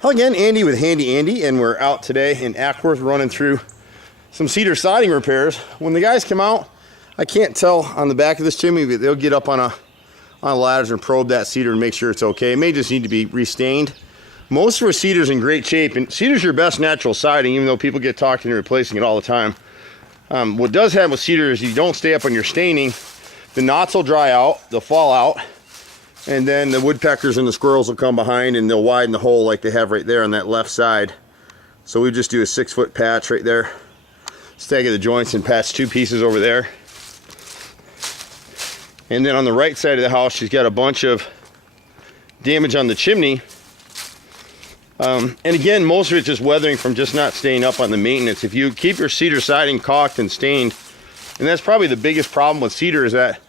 Hello again, Andy with Handy Andy, and we're out today in Ackworth running through some cedar siding repairs. When the guys come out, I can't tell on the back of this chimney, but they'll get up on ladders and probe that cedar and make sure it's okay. It may just need to be restained. Most of our cedar's in great shape, and cedar's your best natural siding, even though people get talked into replacing it all the time. What does happen with cedar is you don't stay up on your staining, the knots will dry out, they'll fall out, and then the woodpeckers and the squirrels will come behind and they'll widen the hole like they have right there on that left side. So we just do a 6-foot patch right there, stagger the joints and patch 2 pieces over there. And then on the right side of the house, she's got a bunch of damage on the chimney. And again, most of it's just weathering from just not staying up on the maintenance. If you keep your cedar siding caulked and stained, and that's probably the biggest problem with cedar, is that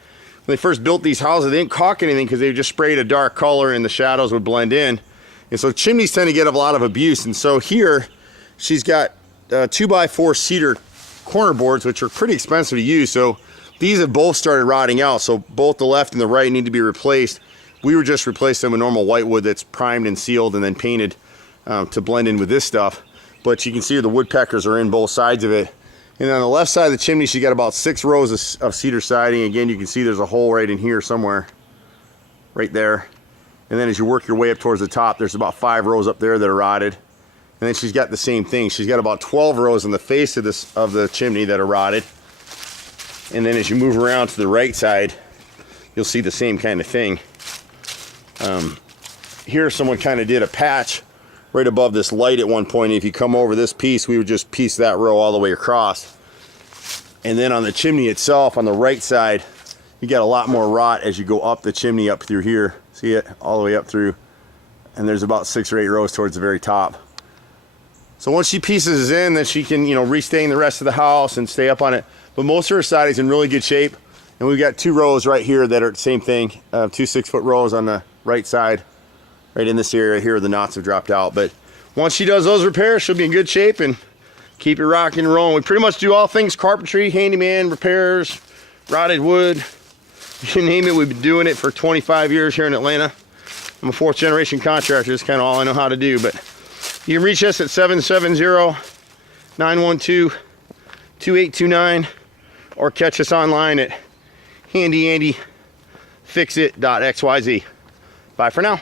when they first built these houses, they didn't caulk anything because they just sprayed a dark color and the shadows would blend in. And so chimneys tend to get a lot of abuse. And so here, she's got 2x4 cedar corner boards, which are pretty expensive to use. So these have both started rotting out. So both the left and the right need to be replaced. We were just replacing them with normal white wood that's primed and sealed and then painted to blend in with this stuff. But you can see the woodpeckers are in both sides of it. And on the left side of the chimney, she got about 6 rows of cedar siding. Again, you can see there's a hole right in here somewhere, right there. And then as you work your way up towards the top, there's about 5 rows up there that are rotted. And then she's got the same thing. She's got about 12 rows on the face of the chimney that are rotted. And then as you move around to the right side, you'll see the same kind of thing. Here someone kind of did a patch right above this light at one point. If you come over this piece, we would just piece that row all the way across. And then on the chimney itself, on the right side, you got a lot more rot as you go up the chimney up through here. See it? All the way up through. And there's about 6 or 8 rows towards the very top. So once she pieces in, then she can, restain the rest of the house and stay up on it. But most of her siding's in really good shape. And we've got 2 rows right here that are the same thing. 2 6-foot rows on the right side. Right in this area here, the knots have dropped out. But once she does those repairs, she'll be in good shape and keep it rocking and rolling. We pretty much do all things carpentry, handyman, repairs, rotted wood. You name it, we've been doing it for 25 years here in Atlanta. I'm a 4th generation contractor. That's kind of all I know how to do. But you can reach us at 770-912-2829 or catch us online at HandyANDYFixit.xyz. Bye for now.